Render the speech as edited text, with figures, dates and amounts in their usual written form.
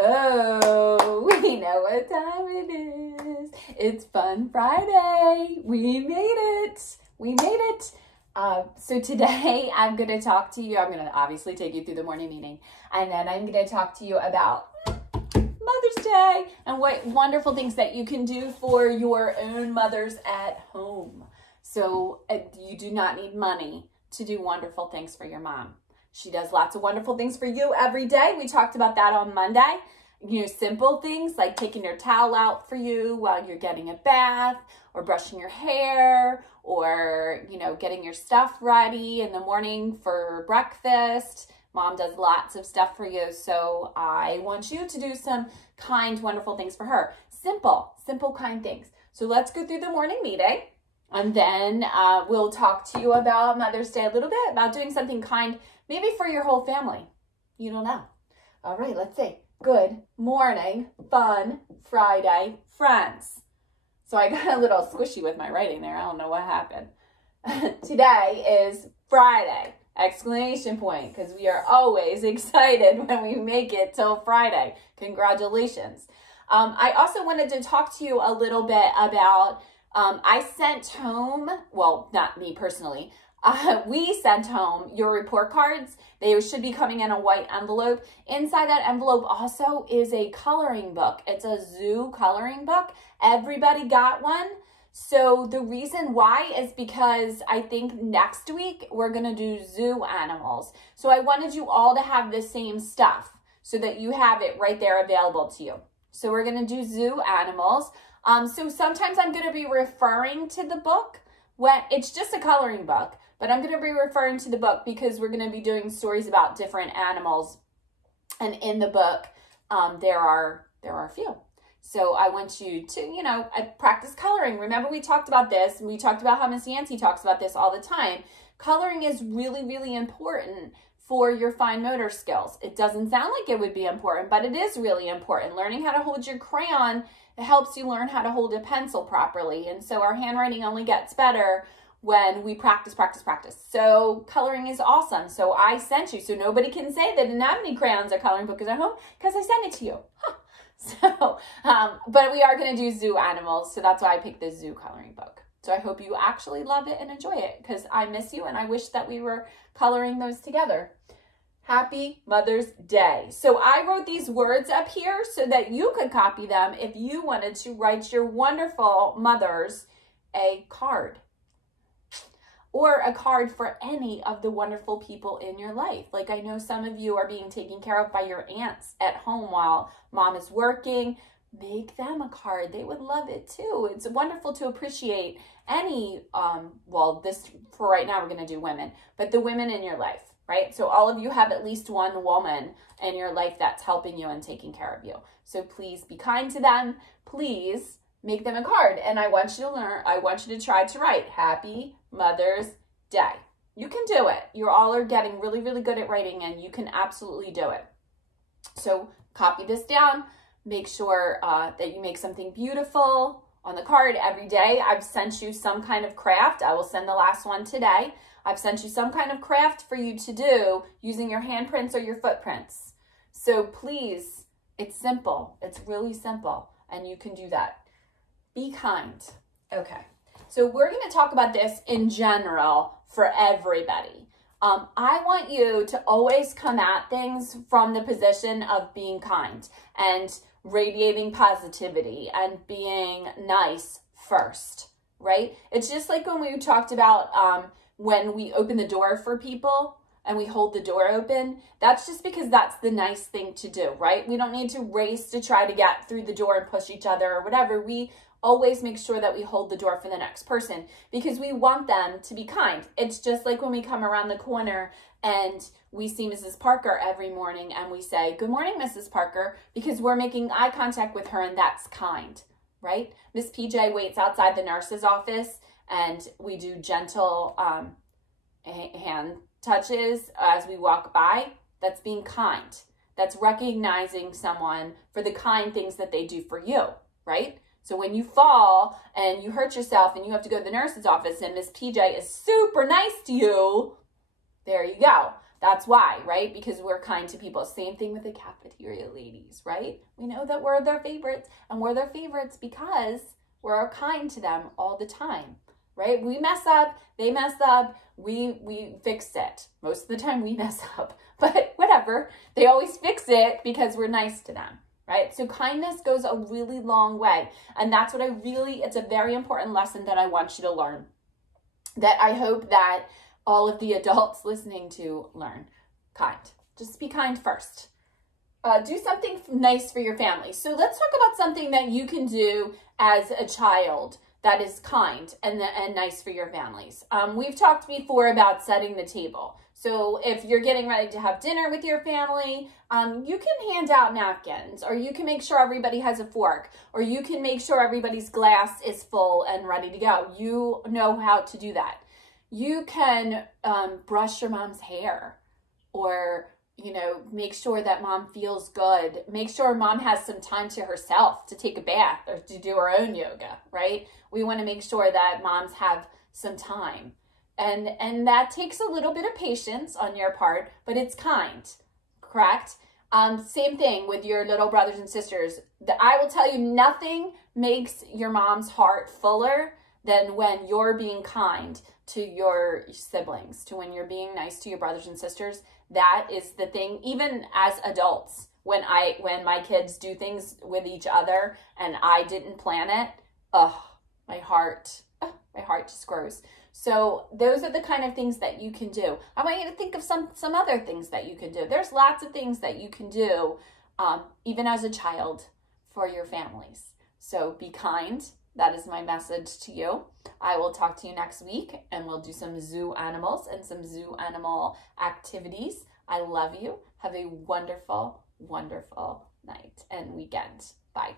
We know what time it is. It's Fun Friday. We made it. We made it. So today I'm going to talk to you. I'm going to obviously take you through the morning meeting. And then I'm going to talk to you about Mother's Day and what wonderful things that you can do for your own mothers at home. So you do not need money to do wonderful things for your mom. She does lots of wonderful things for you every day. We talked about that on Monday. You know, simple things like taking your towel out for you while you're getting a bath or brushing your hair or, you know, getting your stuff ready in the morning for breakfast. Mom does lots of stuff for you. So I want you to do some kind, wonderful things for her. Simple, kind things. So let's go through the morning meeting. And then we'll talk to you about Mother's Day a little bit, about doing something kind, maybe for your whole family. You don't know. All right, let's see. Good morning, Fun Friday, friends. So I got a little squishy with my writing there. I don't know what happened. Today is Friday, exclamation point, because we are always excited when we make it till Friday. Congratulations. I also wanted to talk to you a little bit about I sent home, well, not me personally, we sent home your report cards. They should be coming in a white envelope. Inside that envelope also is a coloring book. It's a zoo coloring book. Everybody got one. So the reason why is because I think next week we're going to do zoo animals. So I wanted you all to have the same stuff so that you have it right there available to you. So we're going to do zoo animals. So sometimes I'm going to be referring to the book when it's just a coloring book, but I'm going to be referring to the book because we're going to be doing stories about different animals. And in the book, there are a few. So I want you to, you know, practice coloring. Remember, we talked about this, and we talked about how Miss Yancey talks about this all the time. Coloring is really, really important for your fine motor skills. It doesn't sound like it would be important, but it is really important. Learning how to hold your crayon, it helps you learn how to hold a pencil properly. And so our handwriting only gets better when we practice. So coloring is awesome. So I sent you, so nobody can say they didn't have any crayons or coloring books at home because I sent it to you. Huh. So, but we are going to do zoo animals. So that's why I picked the zoo coloring book. So I hope you actually love it and enjoy it because I miss you and I wish that we were coloring those together. Happy Mother's Day. So I wrote these words up here so that you could copy them if you wanted to write your wonderful mothers a card. Or a card for any of the wonderful people in your life. Like I know some of you are being taken care of by your aunts at home while mom is working. Make them a card. They would love it too. It's wonderful to appreciate any, well, this for right now we're going to do women, but the women in your life, right? So all of you have at least one woman in your life that's helping you and taking care of you. So please be kind to them. Please make them a card. And I want you to learn, I want you to try to write Happy Mother's Day. You can do it. You all are getting really, really good at writing and you can absolutely do it. So copy this down. Make sure that you make something beautiful on the card every day. I've sent you some kind of craft. I will send the last one today. I've sent you some kind of craft for you to do using your handprints or your footprints. So please, it's simple. It's really simple and you can do that. Be kind. Okay. So we're going to talk about this in general for everybody. I want you to always come at things from the position of being kind and radiating positivity and being nice first, right? It's just like when we talked about when we open the door for people and we hold the door open. That's just because that's the nice thing to do, right? We don't need to race to try to get through the door and push each other or whatever. We always make sure that we hold the door for the next person because we want them to be kind. It's just like when we come around the corner and we see Mrs. Parker every morning and we say, "Good morning, Mrs. Parker," because we're making eye contact with her and that's kind, right? Miss PJ waits outside the nurse's office and we do gentle hand touches as we walk by. That's being kind. That's recognizing someone for the kind things that they do for you, right? So when you fall and you hurt yourself and you have to go to the nurse's office and Miss PJ is super nice to you, there you go. That's why, right? Because we're kind to people. Same thing with the cafeteria ladies, right? We know that we're their favorites, and we're their favorites because we're kind to them all the time, right? We mess up, they mess up, we fix it. Most of the time we mess up, but whatever. They always fix it because we're nice to them, right? So kindness goes a really long way. And that's what it's a very important lesson that I want you to learn, that I hope that all of the adults listening to learn. Kind. Just be kind first. Do something nice for your family. So let's talk about something that you can do as a child that is kind and nice for your families. We've talked before about setting the table. So if you're getting ready to have dinner with your family, you can hand out napkins, or you can make sure everybody has a fork, or you can make sure everybody's glass is full and ready to go. You know how to do that. You can brush your mom's hair, or make sure that mom feels good. Make sure mom has some time to herself to take a bath or to do her own yoga, right? We want to make sure that moms have some time. And that takes a little bit of patience on your part, but it's kind, correct? Same thing with your little brothers and sisters. I will tell you, nothing makes your mom's heart fuller than when you're being kind to your siblings, to when you're being nice to your brothers and sisters. That is the thing. Even as adults, when my kids do things with each other and I didn't plan it, my heart just grows. So those are the kind of things that you can do. I want you to think of some other things that you can do. There's lots of things that you can do, even as a child, for your families. So be kind. That is my message to you. I will talk to you next week, and we'll do some zoo animals and some zoo animal activities. I love you. Have a wonderful, wonderful night and weekend. Bye.